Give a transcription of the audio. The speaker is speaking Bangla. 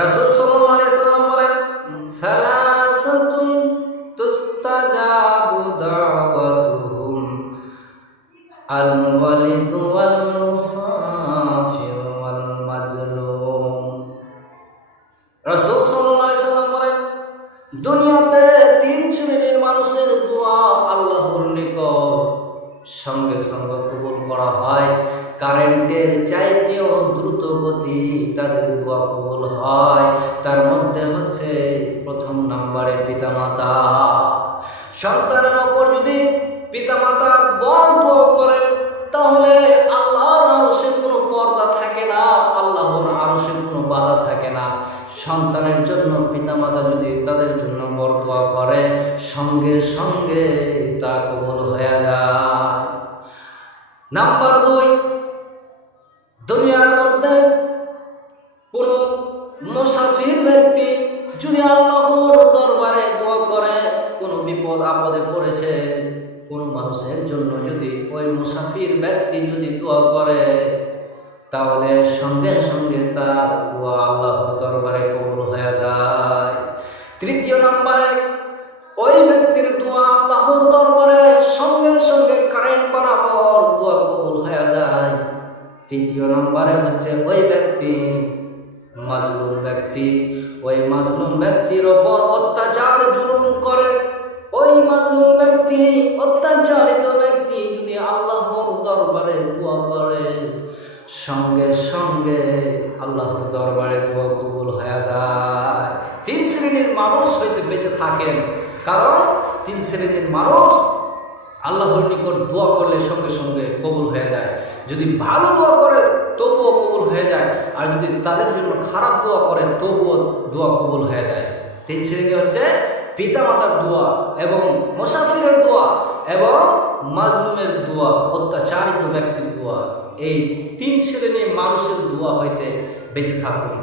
রাসূল সাল্লাল্লাহু আলাইহি সাল্লাম বলেন, সালাসাতুন তুস্তাজাবু দাওয়াতুহুম আল ওয়ালিদ ওয়াল মুসাফির ওয়াল মাজলুম। রাসূল সাল্লাল্লাহু আলাইহি সাল্লাম বলেন, দুনিয়াতে তিন শ্রেণীর মানুষের দোয়া আল্লাহর নিকট সঙ্গে সঙ্গে কবুল করা হয়। কারেন্টের চাইতেও দ্রুত গতি তাদের দোয়া কবুল হয়। তার মধ্যে হচ্ছে প্রথম নম্বরে পিতামাতা। সন্তানের ওপর যদি পিতামাতা বড় দোয়া করে তাহলে আল্লাহর আরশে কোনো পর্দা থাকে না, আল্লাহর আরশে কোনো বাধা থাকে না। সন্তানের জন্য পিতামাতা যদি তাদের জন্য বড় দোয়া করে সঙ্গে সঙ্গে তা কবুল হয়ে যায়। নাম্বার 2, দুনিয়ার মধ্যে কোন মুসাফির ব্যক্তি যদি আল্লাহর দরবারে দোয়া করে, কোন বিপদ আপদে পড়েছে কোন মানুষের জন্য, যদি ওই মুসাফির ব্যক্তি যদি দোয়া করে তাহলে সঙ্গে সঙ্গে তার দোয়া আল্লাহর দরবারে কবুল হয়ে যায়। তৃতীয় নম্বরে ওই ব্যক্তির দোয়া আল্লাহর দরবারে সঙ্গে সঙ্গে কারেন্ট বরাবর দোয়া কবুল হয়ে যায়। তৃতীয় নম্বরে হচ্ছে ওই ব্যক্তি মাজলুম ব্যক্তি, ওই মাজলুম ব্যক্তির ওপর অত্যাচার জুলুম করে ওই মাজলুম ব্যক্তি, অত্যাচারিত ব্যক্তি যদি আল্লাহর দরবারে দোয়া করে সঙ্গে সঙ্গে আল্লাহর দরবারে দোয়া কবুল হয়ে যায়। 3 শ্রেণীর মানুষ হইতে বেঁচে থাকেন, কারণ 3 শ্রেণীর মানুষ আল্লাহর নিকট দোয়া করলে সঙ্গে সঙ্গে কবুল হয়ে যায়। যদি ভালো দোয়া করে তবুও কবুল হয়ে যায়, আর যদি তাদের জন্য খারাপ দোয়া করে তবুও দোয়া কবুল হয়ে যায়। 3 শ্রেণী হচ্ছে পিতামাতার দোয়া এবং মুসাফিরের দোয়া এবং মাজলুমের দোয়া, অত্যাচারিত ব্যক্তির দোয়া। এই 3 শ্রেণীর মানুষের দোয়া হইতে বেঁচে থাকুন।